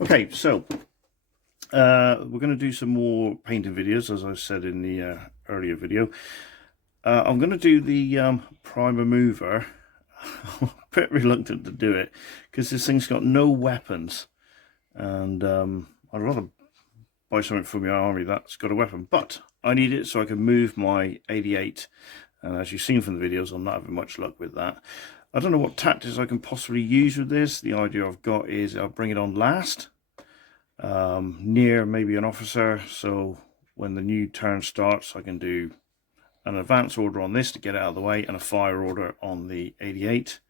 Okay, so we're going to do some more painting videos, as I said in the earlier video. I'm going to do the primer mover. I'm a bit reluctant to do it because this thing's got no weapons, and I'd rather buy something from your army that's got a weapon, but I need it so I can move my 88, and as you've seen from the videos, I'm not having much luck with that. I don't know what tactics I can possibly use with this. The idea I've got is I'll bring it on last, near maybe an officer, so when the new turn starts I can do an advance order on this to get it out of the way and a fire order on the 88,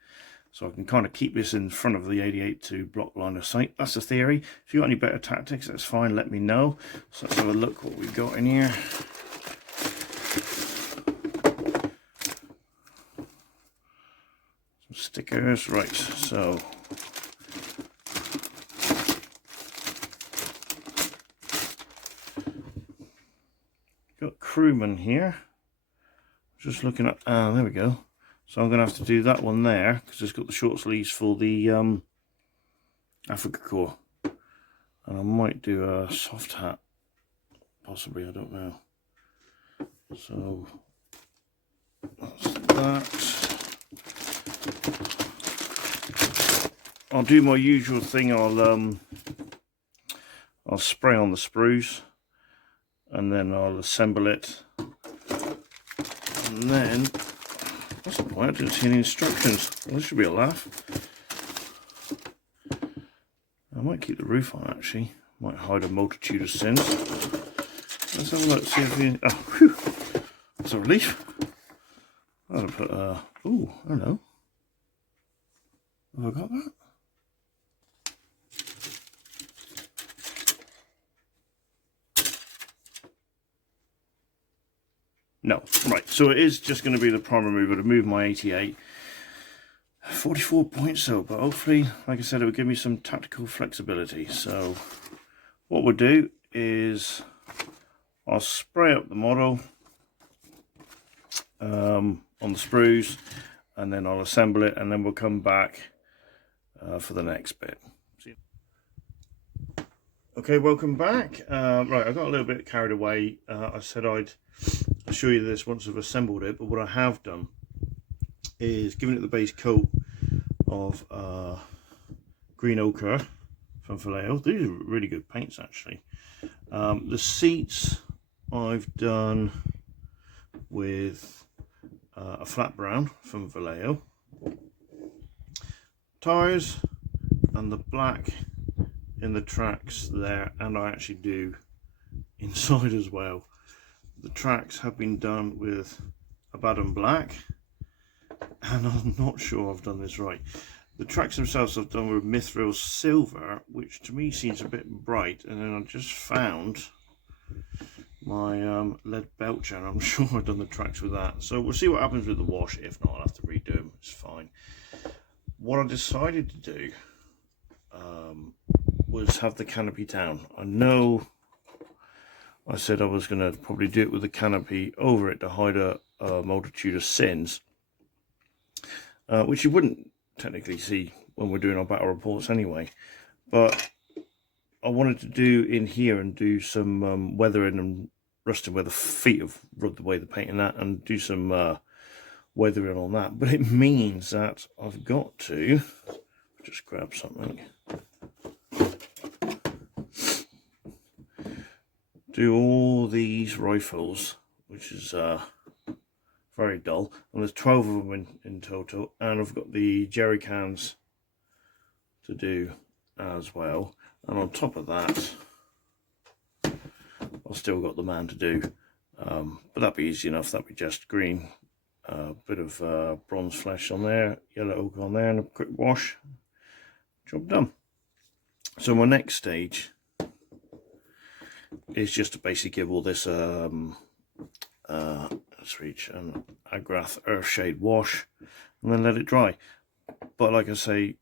so I can kind of keep this in front of the 88 to block line of sight. That's the theory. If you've got any better tactics, that's fine, let me know. So let's have a look what we've got in here. Some stickers, right, so got crewman here. Just looking at, there we go. So I'm going to have to do that one there because it's got the short sleeves for the Africa Corps, and I might do a soft hat, possibly, I don't know. So that's that. I'll do my usual thing. I'll spray on the sprues, and then I'll assemble it. And then, that's the point, I didn't see any instructions. Well, this should be a laugh. I might keep the roof on, actually. Might hide a multitude of sins. Let's have a look, see if we... Oh, whew. That's a relief. I'll put, ooh, hello. Have I got that? No, right, so it is just going to be the primer mover to move my 88. 44 points though, but hopefully, like I said, it will give me some tactical flexibility. So what we'll do is I'll spray up the model on the sprues, and then I'll assemble it, and then we'll come back for the next bit. Okay, welcome back. Right, I got a little bit carried away. I said I'd show you this once I've assembled it, but what I have done is given it the base coat of green ochre from Vallejo. These are really good paints, actually. The seats I've done with a flat brown from Vallejo. Tires and the black in the tracks there, and I actually do inside as well. The tracks have been done with Abaddon black, and I'm not sure I've done this right. The tracks themselves I've done with Mithril silver, which to me seems a bit bright, and then I just found my lead belcher, and I'm sure I've done the tracks with that. So we'll see what happens with the wash. If not, I'll have to redo them. It's fine. What I decided to do was have the canopy down. I know I said I was going to probably do it with the canopy over it to hide a multitude of sins, which you wouldn't technically see when we're doing our battle reports anyway. But I wanted to do in here and do some weathering and rusting where the feet have rubbed away the paint and that, and do some weathering on that. But it means that I've got to just grab something. Do all these rifles, which is very dull, and there's 12 of them in total, and I've got the jerry cans to do as well, and on top of that I've still got the man to do, but that'd be easy enough. That'd be just green, bit of bronze flesh on there, yellow ochre on there, and a quick wash, job done. So my next stage is just to basically give all this let's reach an Agrath Earthshade wash and then let it dry. But like I say,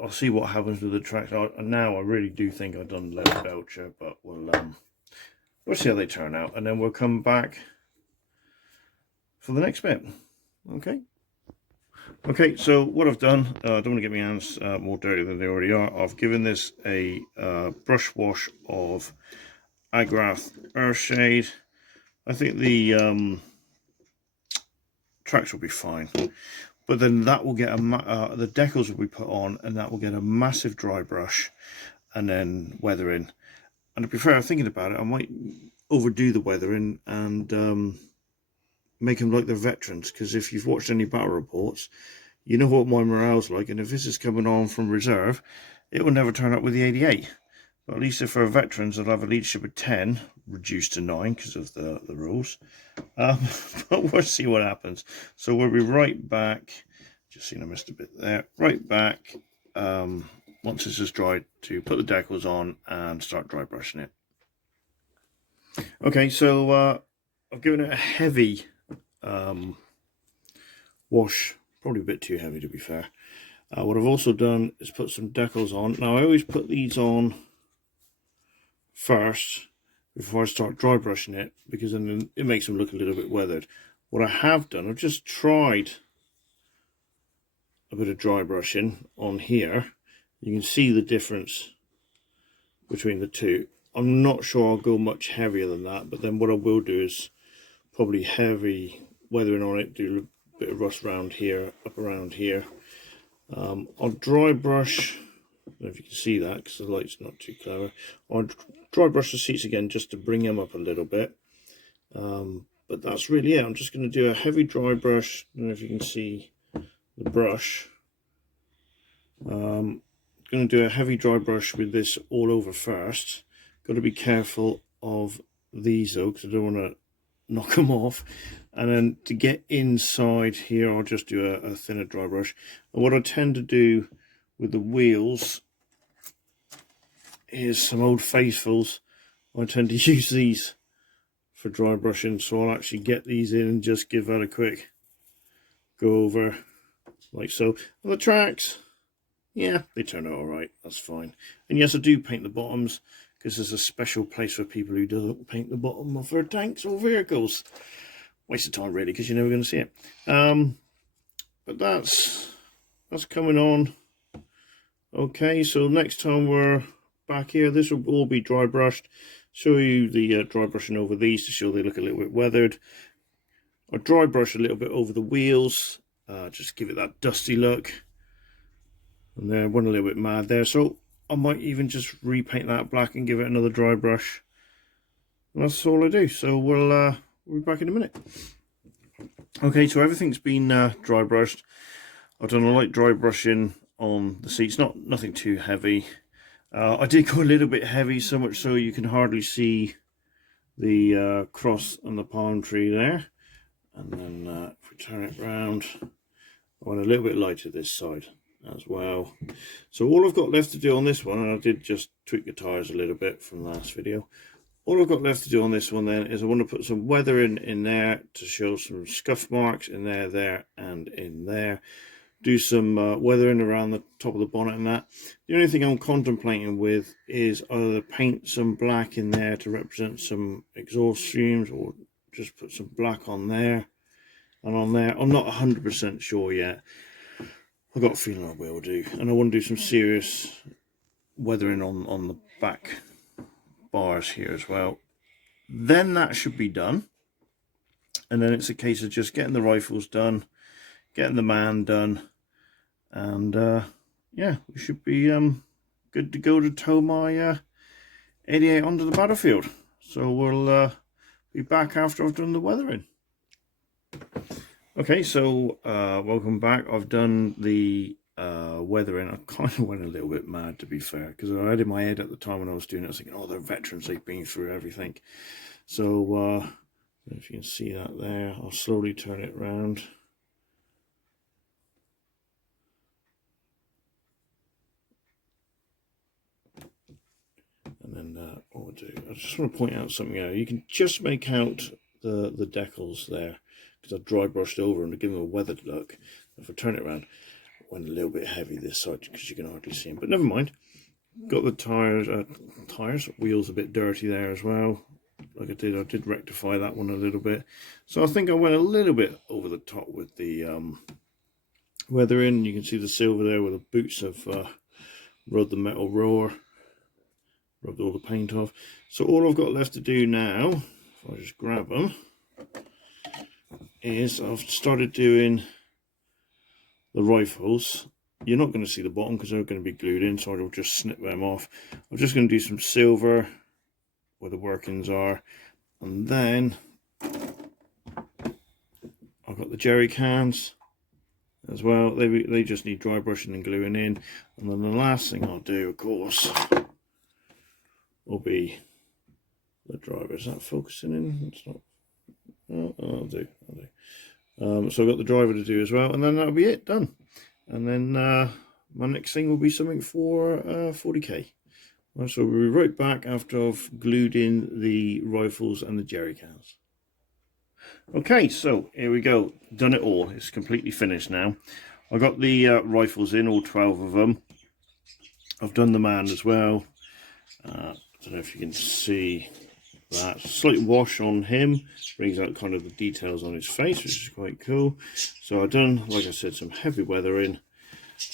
I'll see what happens with the tracks. Now I really do think I've done lead belcher, but we'll see how they turn out, and then we'll come back for the next bit. Okay, Okay, so what I've done, I don't want to get my hands more dirty than they already are. I've given this a brush wash of Agrath Earthshade. I think the tracks will be fine, but then that will get the decals will be put on, and that will get a massive dry brush, and then weathering. And to be fair, thinking about it, I might overdo the weathering and make them like they're veterans, because if you've watched any battle reports, you know what my morale's like, and if this is coming on from reserve, it will never turn up with the 88. But at least if for veterans, I'll have a leadership of 10, reduced to 9 because of the rules. But we'll see what happens. So we'll be right back. Just seen I missed a bit there. Right back once this is dried to put the decals on and start dry brushing it. Okay, so I've given it a heavy wash. Probably a bit too heavy, to be fair. What I've also done is put some decals on. Now, I always put these on first before I start dry brushing it, because then it makes them look a little bit weathered. What I have done, I've just tried a bit of dry brushing on here. You can see the difference between the two. I'm not sure I'll go much heavier than that, but then what I will do is probably heavy weathering on it, do a bit of rust around here, up around here. I'll dry brush, I don't know if you can see that because the light's not too clever. I'll dry brush the seats again just to bring them up a little bit. But that's really it. I'm just going to do a heavy dry brush. I don't know if you can see the brush. Going to do a heavy dry brush with this all over first. Got to be careful of these though, because I don't want to knock them off. And then to get inside here, I'll just do a thinner dry brush. And what I tend to do with the wheels is some Old Faithfuls. I tend to use these for dry brushing, so I'll actually get these in and just give that a quick go over, like so. And the tracks, yeah, they turn out all right. That's fine. And yes, I do paint the bottoms, because there's a special place for people who don't paint the bottom of their tanks or vehicles. Waste of time, really, because you're never going to see it. But that's coming on. Okay, so next time we're back here, this will all be dry brushed. Show you the dry brushing over these to show they look a little bit weathered. I dry brush a little bit over the wheels, just give it that dusty look. And then I went a little bit mad there, so I might even just repaint that black and give it another dry brush. And that's all I do. So we'll be back in a minute. Okay, so everything's been dry brushed. I've done a light dry brushing on the seats, nothing too heavy. I did go a little bit heavy, so much so you can hardly see the cross and the palm tree there. And then if we turn it round, I went a little bit lighter this side as well. So all I've got left to do on this one, and I did just tweak the tires a little bit from last video, all I've got left to do on this one then is I want to put some weathering in there to show some scuff marks in there, and in there. Do some weathering around the top of the bonnet and that. The only thing I'm contemplating with is either paint some black in there to represent some exhaust fumes, or just put some black on there and on there. I'm not 100% sure yet. I've got a feeling I will do. And I want to do some serious weathering on the back bars here as well. Then that should be done. And then it's a case of just getting the rifles done, getting the man done. And yeah, we should be good to go to tow my 88 onto the battlefield. So we'll be back after I've done the weathering. Okay, so welcome back. I've done the weathering. I kind of went a little bit mad, to be fair, because I had in my head at the time when I was doing it, I was thinking, oh, they're veterans, they've been through everything. So if you can see that there, I'll slowly turn it around. And then what we'll do, I just want to point out something here. You can just make out the decals there, because I've dry brushed over them to give them a weathered look. If I turn it around, I went a little bit heavy this side because you can hardly see them, but never mind. Got the wheels a bit dirty there as well. Like I did rectify that one a little bit. So I think I went a little bit over the top with the weathering. You can see the silver there where the boots have rubbed the metal roller, rubbed all the paint off. So all I've got left to do now, if I just grab them, is I've started doing the rifles. You're not going to see the bottom because they're going to be glued in, so I'll just snip them off. I'm just going to do some silver where the workings are, and then I've got the jerry cans as well. They just need dry brushing and gluing in. And then the last thing I'll do, of course, will be the driver. Is that focusing in? It's not. Oh, I'll do. So I've got the driver to do as well, and then that'll be it, done. And then my next thing will be something for 40k. So we'll be right back after I've glued in the rifles and the jerry cans. Okay, so here we go. Done it all. It's completely finished now. I got the rifles in, all 12 of them. I've done the man as well. I don't know if you can see that. Slight wash on him. Brings out kind of the details on his face, which is quite cool. So I've done, like I said, some heavy weathering.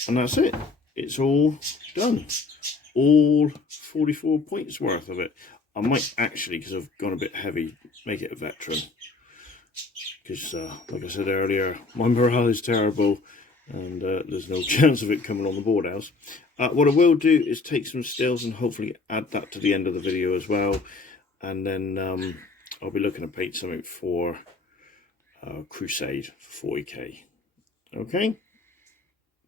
And that's it. It's all done. All 44 points worth of it. I might actually, because I've gone a bit heavy, make it a veteran. Because, like I said earlier, my morale is terrible, and there's no chance of it coming on the board house. What I will do is take some stills and hopefully add that to the end of the video as well. And then I'll be looking to paint something for Crusade for 40k. Okay?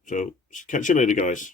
So, catch you later, guys.